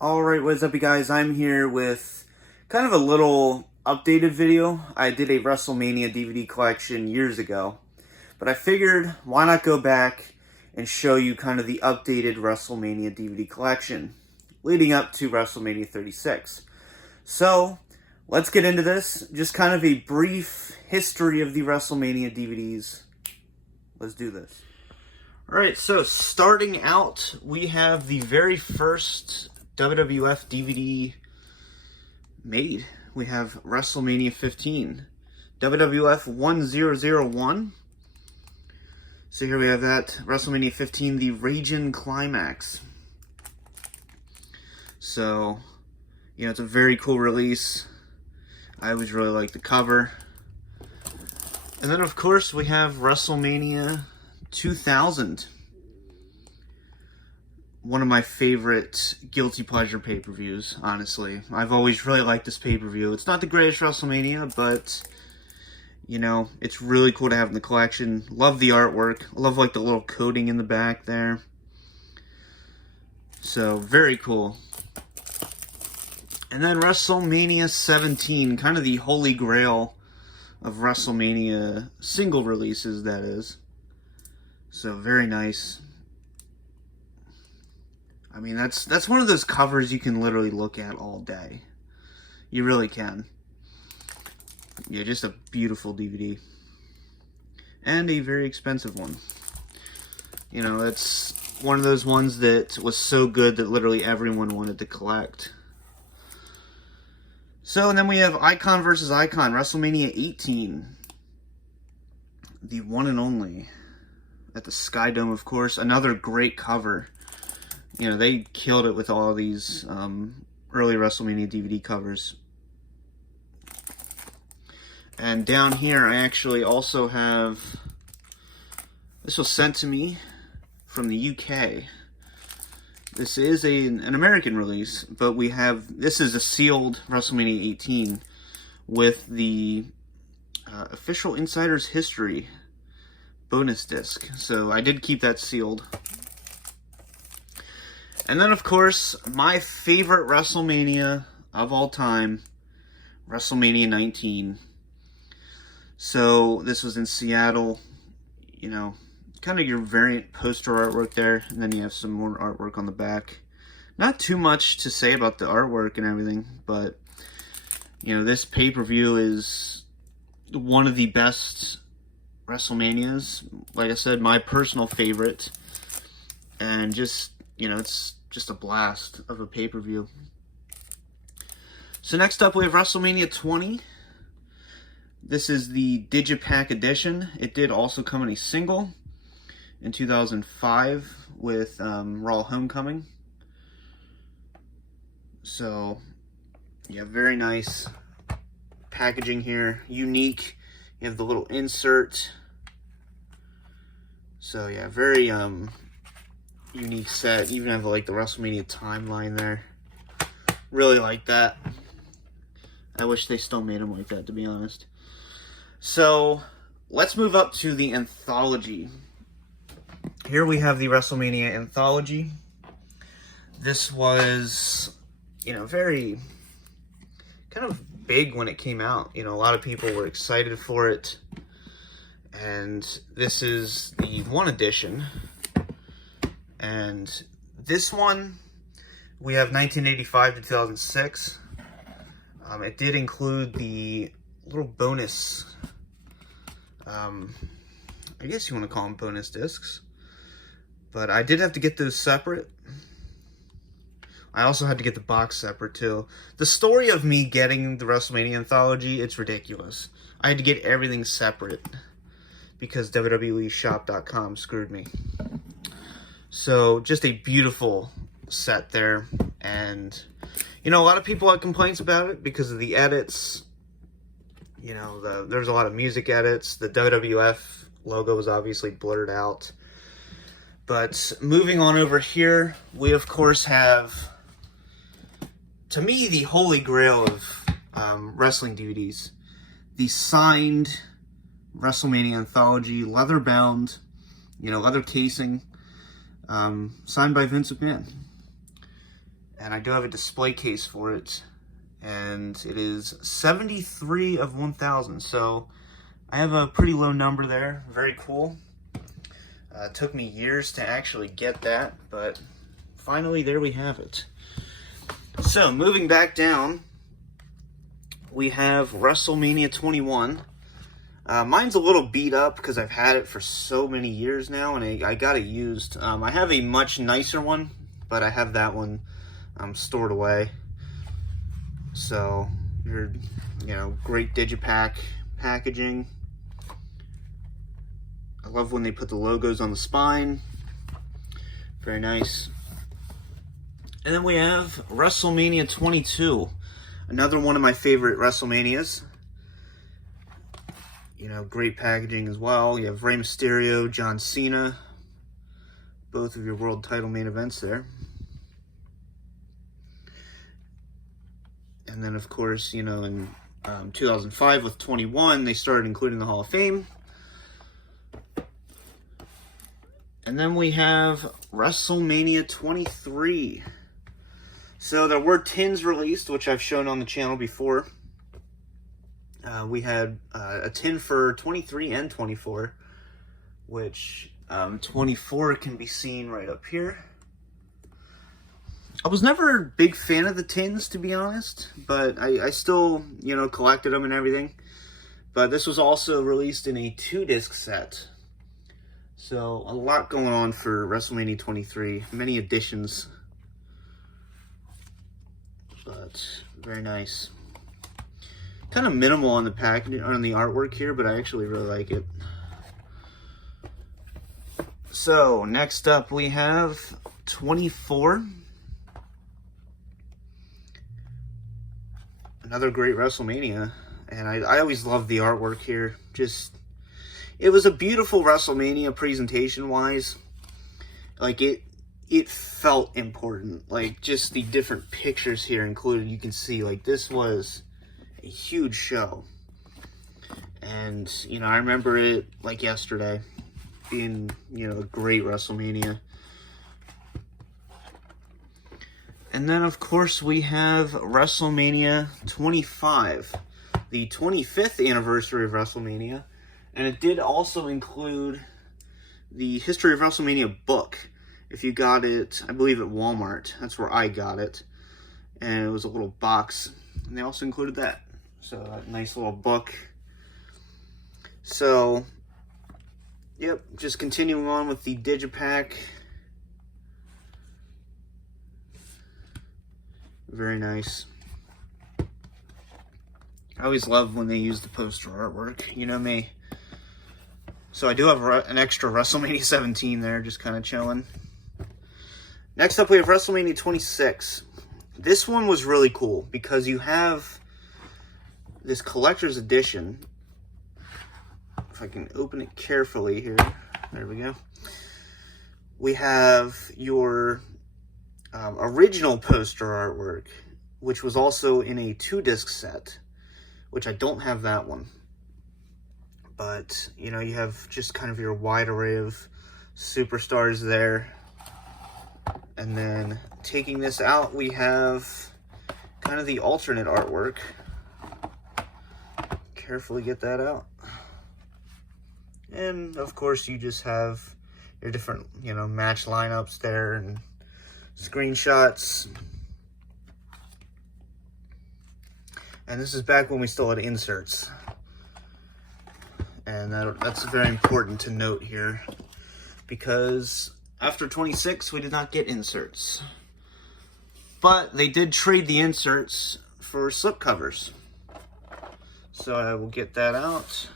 Alright, what's up you guys? I'm here with kind of a little updated video. I did a Wrestlemania DVD collection years ago, but I figured why not go back and show you kind of the updated Wrestlemania DVD collection leading up to Wrestlemania 36. So, let's get into this. Just kind of a brief history of the Wrestlemania DVDs. Let's do this. Alright, so starting out, we have the very first WWF DVD made. We have WrestleMania 15, WWF 1001. So here we have that, WrestleMania 15, the Ragin' Climax. So, you know, it's a very cool release. I always really like the cover. And then, of course, we have WrestleMania 2000. One of my favorite guilty pleasure pay-per-views, honestly. I've always really liked this pay-per-view. It's not the greatest WrestleMania, but, you know, it's really cool to have in the collection. Love the artwork. I love, like, the little coating in the back there. So, very cool. And then WrestleMania 17, kind of the holy grail of WrestleMania single releases, that is. So, very nice. I mean, that's one of those covers you can literally look at all day. You really can. Yeah, just a beautiful DVD. And a very expensive one. You know, it's one of those ones that was so good that literally everyone wanted to collect. So, and then we have Icon versus Icon, WrestleMania 18. The one and only. At the Sky Dome, of course. Another great cover. You know, they killed it with all of these early WrestleMania DVD covers. And down here, I actually also have... This was sent to me from the UK. This is an American release, but we have... This is a sealed WrestleMania 18 with the Official Insider's History bonus disc. So I did keep that sealed. And then, of course, my favorite WrestleMania of all time, WrestleMania 19. So, this was in Seattle, you know, kind of your variant poster artwork there, and then you have some more artwork on the back. Not too much to say about the artwork and everything, but, you know, this pay-per-view is one of the best WrestleManias. Like I said, my personal favorite, and just, you know, it's just a blast of a pay-per-view. So next up we have WrestleMania 20. This is the Digipack edition. It did also come in a single in 2005 with Raw Homecoming. So, yeah, very nice packaging here. Unique. You have the little insert. So, yeah, very unique set. Even have like the WrestleMania timeline there. Really like that. I wish they still made them like that, to be honest. So let's move up to the anthology. Here we have the WrestleMania anthology. This was, you know, very kind of big when it came out. You know, a lot of people were excited for it. And this is the one edition. And this one, we have 1985 to 2006. It did include the little bonus, I guess you want to call them bonus discs. But I did have to get those separate. I also had to get the box separate too. The story of me getting the WrestleMania anthology, it's ridiculous. I had to get everything separate because WWEshop.com screwed me. So, just a beautiful set there, and, you know, a lot of people had complaints about it because of the edits. You know, there's a lot of music edits. The WWF logo was obviously blurred out. But, moving on over here, we, of course, have, to me, the holy grail of wrestling DVDs. The signed WrestleMania anthology, leather-bound, you know, leather casing. Signed by Vince McMahon. And I do have a display case for it. And it is 73 of 1,000. So I have a pretty low number there. Very cool. It took me years to actually get that, but finally there we have it. So moving back down, we have Wrestlemania 21. Mine's a little beat up because I've had it for so many years now, and I got it used. I have a much nicer one, but I have that one stored away. So, great digipack packaging. I love when they put the logos on the spine. Very nice. And then we have WrestleMania 22. Another one of my favorite WrestleManias. Great packaging as well. You have Rey Mysterio, John Cena. Both of your world title main events there. And then, of course, in 2005 with 21, they started including the Hall of Fame. And then we have WrestleMania 23. So there were tins released, which I've shown on the channel before. We had a tin for 23 and 24, which 24 can be seen right up here. I was never a big fan of the tins, to be honest, but I still, collected them and everything. But this was also released in a 2-disc set. So a lot going on for WrestleMania 23. Many additions. But very nice. Kind of minimal on the packaging, on the artwork here, but I actually really like it. So next up we have 24. Another great WrestleMania, and I always love the artwork here. It was a beautiful WrestleMania presentation-wise. Like, it felt important. Like, just the different pictures here included, you can see, like, this was a huge show. And, I remember it like yesterday, being, a great WrestleMania. And then, of course, we have WrestleMania 25, the 25th anniversary of WrestleMania. And it did also include the History of WrestleMania book. If you got it, I believe at Walmart. That's where I got it. And it was a little box. And they also included that. So, a nice little book. So, yep, just continuing on with the Digipack. Very nice. I always love when they use the poster artwork. You know me. So I do have an extra WrestleMania 17 there, just kind of chilling. Next up, we have WrestleMania 26. This one was really cool because you have this collector's edition. If I can open it carefully here. There we go. We have your original poster artwork, which was also in a 2-disc set, which I don't have that one. But, you have just kind of your wide array of superstars there. And then taking this out, we have kind of the alternate artwork. Carefully get that out. And, of course, you just have your different, match lineups there and screenshots. And this is back when we still had inserts. And that's very important to note here, because after 26, we did not get inserts. But they did trade the inserts for slipcovers. So I will get that out.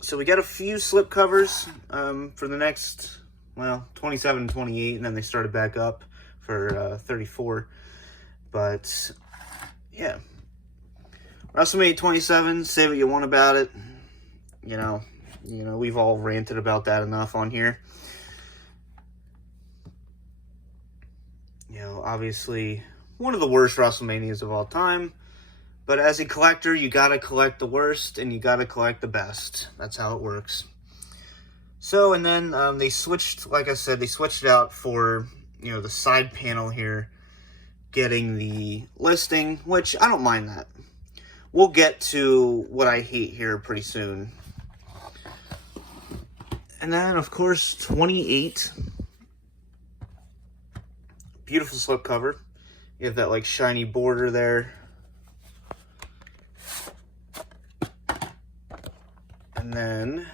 So we got a few slipcovers for the next, 27 and 28, and then they started back up for 34. But, yeah. WrestleMania 27, say what you want about it. We've all ranted about that enough on here. Obviously, one of the worst WrestleManias of all time. But as a collector, you gotta collect the worst, and you gotta collect the best. That's how it works. So, and then they switched, like I said, they switched it out for, you know, the side panel here, getting the listing, which I don't mind that. We'll get to what I hate here pretty soon. And then, of course, 28. Beautiful slipcover. You have that, like, shiny border there. And then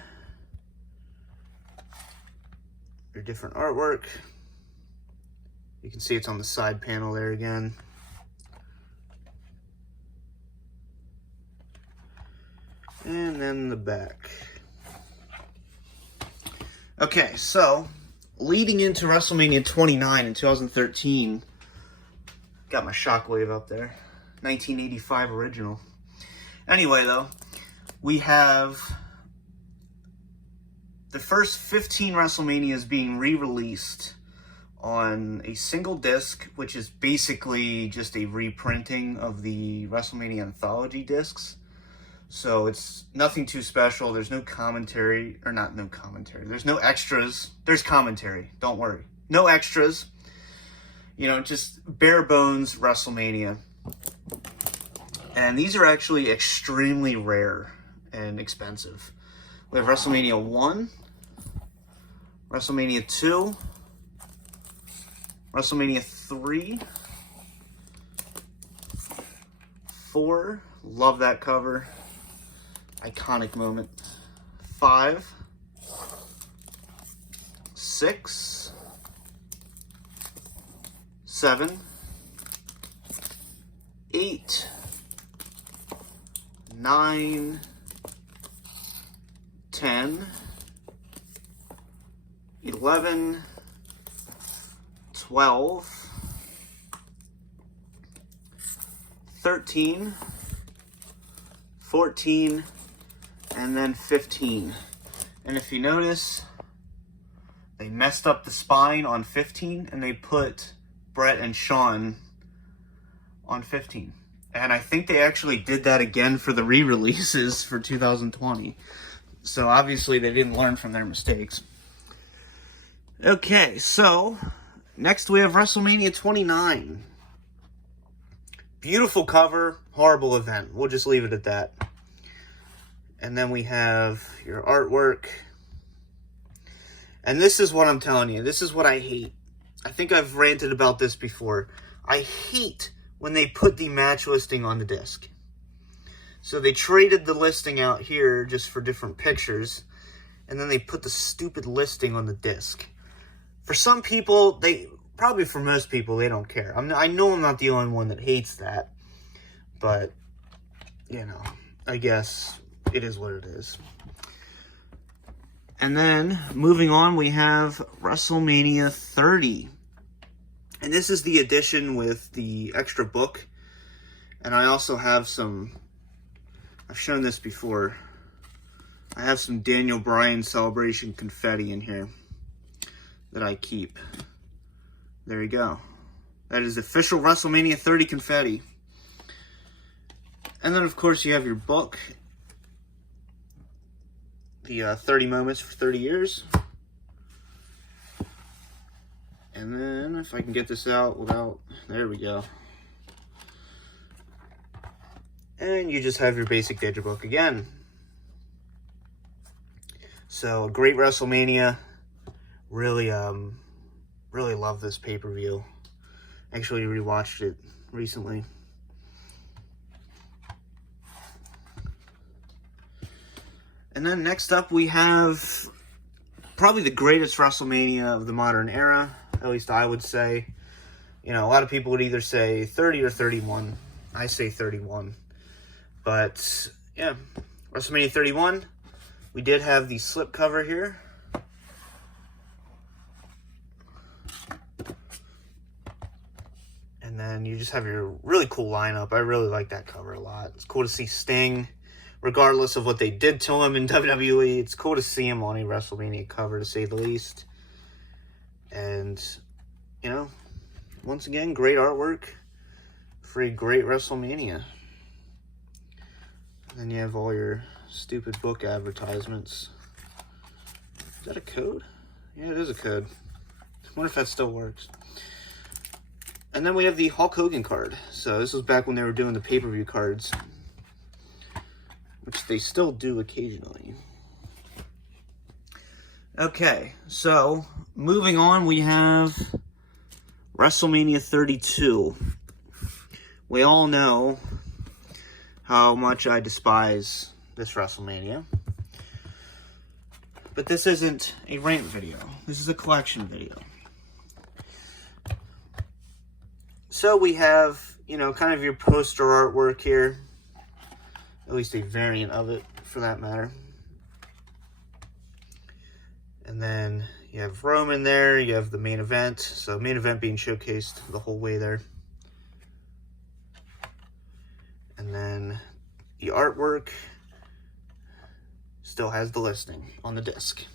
your different artwork. You can see it's on the side panel there again. And then the back. Okay, so leading into WrestleMania 29 in 2013, got my Shockwave up there, 1985 original. Anyway, though, we have the first 15 WrestleManias being re-released on a single disc, which is basically just a reprinting of the WrestleMania anthology discs. So it's nothing too special. There's no commentary, or not no commentary. There's no extras. There's commentary. Don't worry. No extras. You know, just bare bones WrestleMania. And these are actually extremely rare and expensive. We have WrestleMania 1, WrestleMania 2, WrestleMania 3, 4, love that cover. Iconic moment. 5, 6, 7, 8, 9, 10, 11, 12, 13, 14, and then 15. And if you notice, they messed up the spine on 15 and they put Brett and Shawn on 15. And I think they actually did that again for the re-releases for 2020. So obviously they didn't learn from their mistakes. Okay, so next we have WrestleMania 29. Beautiful cover, horrible event. We'll just leave it at that. And then we have your artwork. And this is what I'm telling you. This is what I hate. I think I've ranted about this before. I hate when they put the match listing on the disc. So they traded the listing out here just for different pictures. And then they put the stupid listing on the disc. For some people, probably for most people, they don't care. I know I'm not the only one that hates that. But, you know, I guess it is what it is. And then, moving on, we have WrestleMania 30. And this is the edition with the extra book. And I also have some, I've shown this before, I have some Daniel Bryan Celebration confetti in here that I keep. There you go. That is official WrestleMania 30 confetti. And then, of course, you have your book. The 30 moments for 30 years. And then, if I can get this out without... There we go. And you just have your basic digibook again. So, a great WrestleMania. Really, really love this pay-per-view. Actually rewatched it recently. And then next up we have probably the greatest WrestleMania of the modern era, at least I would say. You know, a lot of people would either say 30 or 31. I say 31. But, yeah, WrestleMania 31, we did have the slipcover here. And then you just have your really cool lineup. I really like that cover a lot. It's cool to see Sting. Regardless of what they did to him in WWE, it's cool to see him on a WrestleMania cover, to say the least. And, you know, once again, great artwork for a great WrestleMania. And then you have all your stupid book advertisements. Is that a code? Yeah, it is a code. I wonder if that still works. And then we have the Hulk Hogan card. So this was back when they were doing the pay-per-view cards, which they still do occasionally. Okay, so moving on, we have WrestleMania 32. We all know how much I despise this WrestleMania. But this isn't a rant video. This is a collection video. So we have, you know, kind of your poster artwork here. At least a variant of it, for that matter. And then you have Roman there. You have the main event. So main event being showcased the whole way there. And then the artwork still has the listing on the disc.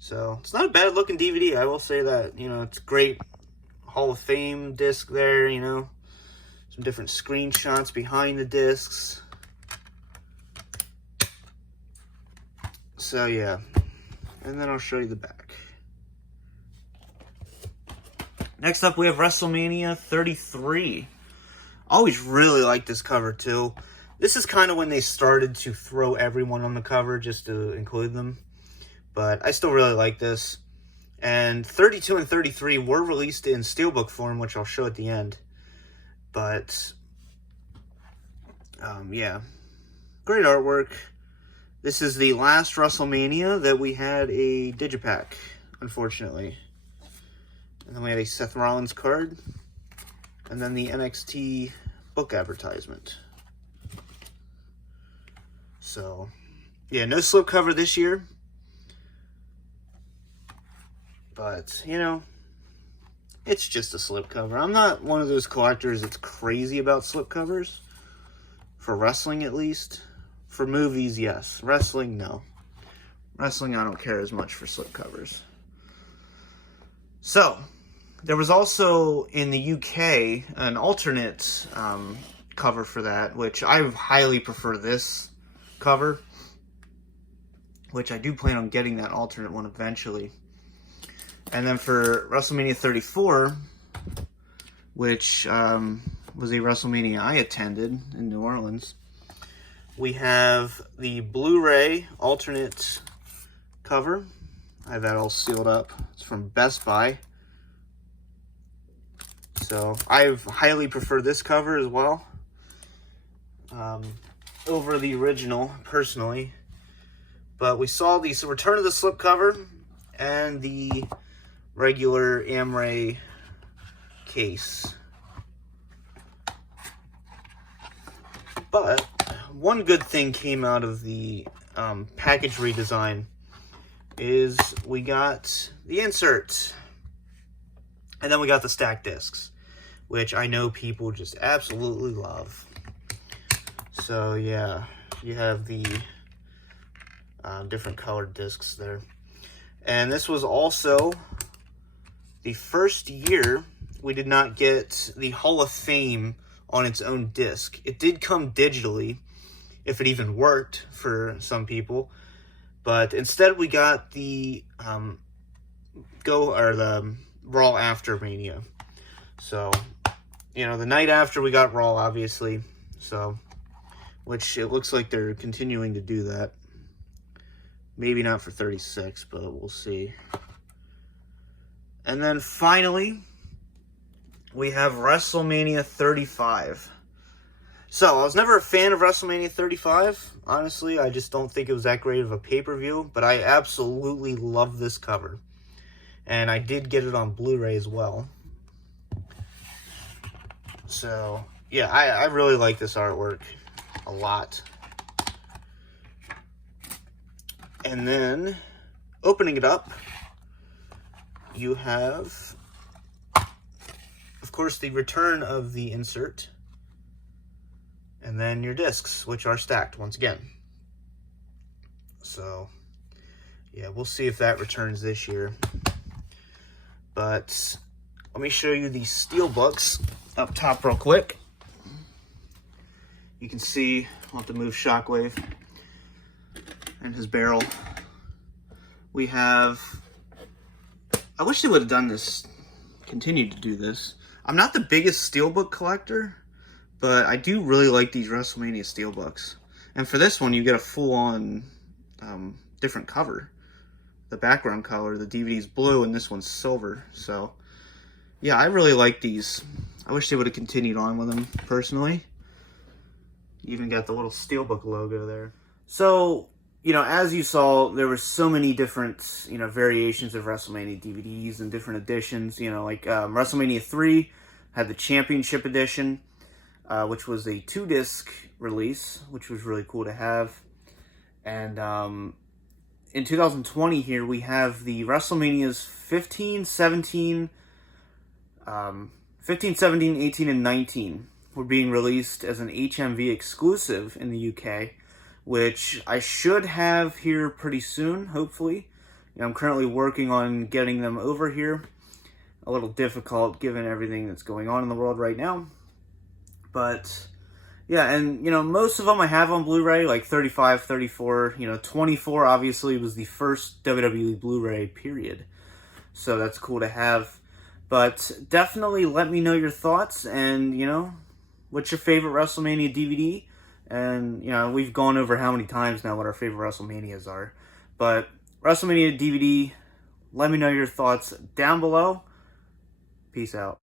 So it's not a bad looking DVD, I will say that. You know, it's great Hall of Fame disc there, you know. Some different screenshots behind the discs. So yeah. And then I'll show you the back. Next up we have WrestleMania 33. Always really like this cover too. This is kind of when they started to throw everyone on the cover just to include them. But I still really like this. And 32 and 33 were released in Steelbook form, which I'll show at the end. But, yeah. Great artwork. This is the last WrestleMania that we had a Digipack, unfortunately. And then we had a Seth Rollins card. And then the NXT book advertisement. So, yeah, no slipcover this year. But, you know, it's just a slipcover. I'm not one of those collectors that's crazy about slipcovers. For wrestling, at least. For movies, yes. Wrestling, no. Wrestling, I don't care as much for slipcovers. So, there was also, in the UK, an alternate cover for that, which I highly prefer this cover, which I do plan on getting that alternate one eventually. And then for WrestleMania 34, which was a WrestleMania I attended in New Orleans, we have the Blu-ray alternate cover. I have that all sealed up. It's from Best Buy. So I highly prefer this cover as well over the original, personally. But we saw the return of the slipcover and the regular Amray case. But one good thing came out of the package redesign is we got the insert. And then we got the stacked discs, which I know people just absolutely love. So yeah, you have the different colored discs there. And this was also the first year we did not get the Hall of Fame on its own disc. It did come digitally, if it even worked for some people. But instead we got the the Raw after Mania. So, you know, the night after we got Raw, obviously. So, which it looks like they're continuing to do that. Maybe not for 36, but we'll see. And then finally, we have WrestleMania 35. So, I was never a fan of WrestleMania 35. Honestly, I just don't think it was that great of a pay-per-view. But I absolutely love this cover. And I did get it on Blu-ray as well. So, yeah, I really like this artwork a lot. And then, opening it up, you have, of course, the return of the insert. And then your discs, which are stacked once again. So, yeah, we'll see if that returns this year. But let me show you the Steelbooks up top real quick. You can see, I'll have to move Shockwave and his barrel. we have... I wish they would have done this, continued to do this. I'm not the biggest Steelbook collector, but I do really like these WrestleMania Steelbooks. And for this one, you get a full-on different cover. The background color, the DVD's blue, and this one's silver. So, yeah, I really like these. I wish they would have continued on with them, personally. You even got the little Steelbook logo there. So, you know, as you saw, there were so many different, you know, variations of WrestleMania DVDs and different editions. You know, like WrestleMania 3 had the Championship Edition, which was a 2-disc release, which was really cool to have. And in 2020 here, we have the WrestleManias 15, 17, 18, and 19 were being released as an HMV exclusive in the UK, which I should have here pretty soon, hopefully. You know, I'm currently working on getting them over here. A little difficult given everything that's going on in the world right now. But, yeah, and, you know, most of them I have on Blu-ray, like 35, 34, you know, 24 obviously was the first WWE Blu-ray, period. So that's cool to have. But definitely let me know your thoughts and, you know, what's your favorite WrestleMania DVD? And, you know, we've gone over how many times now what our favorite WrestleManias are. But WrestleMania DVD, let me know your thoughts down below. Peace out.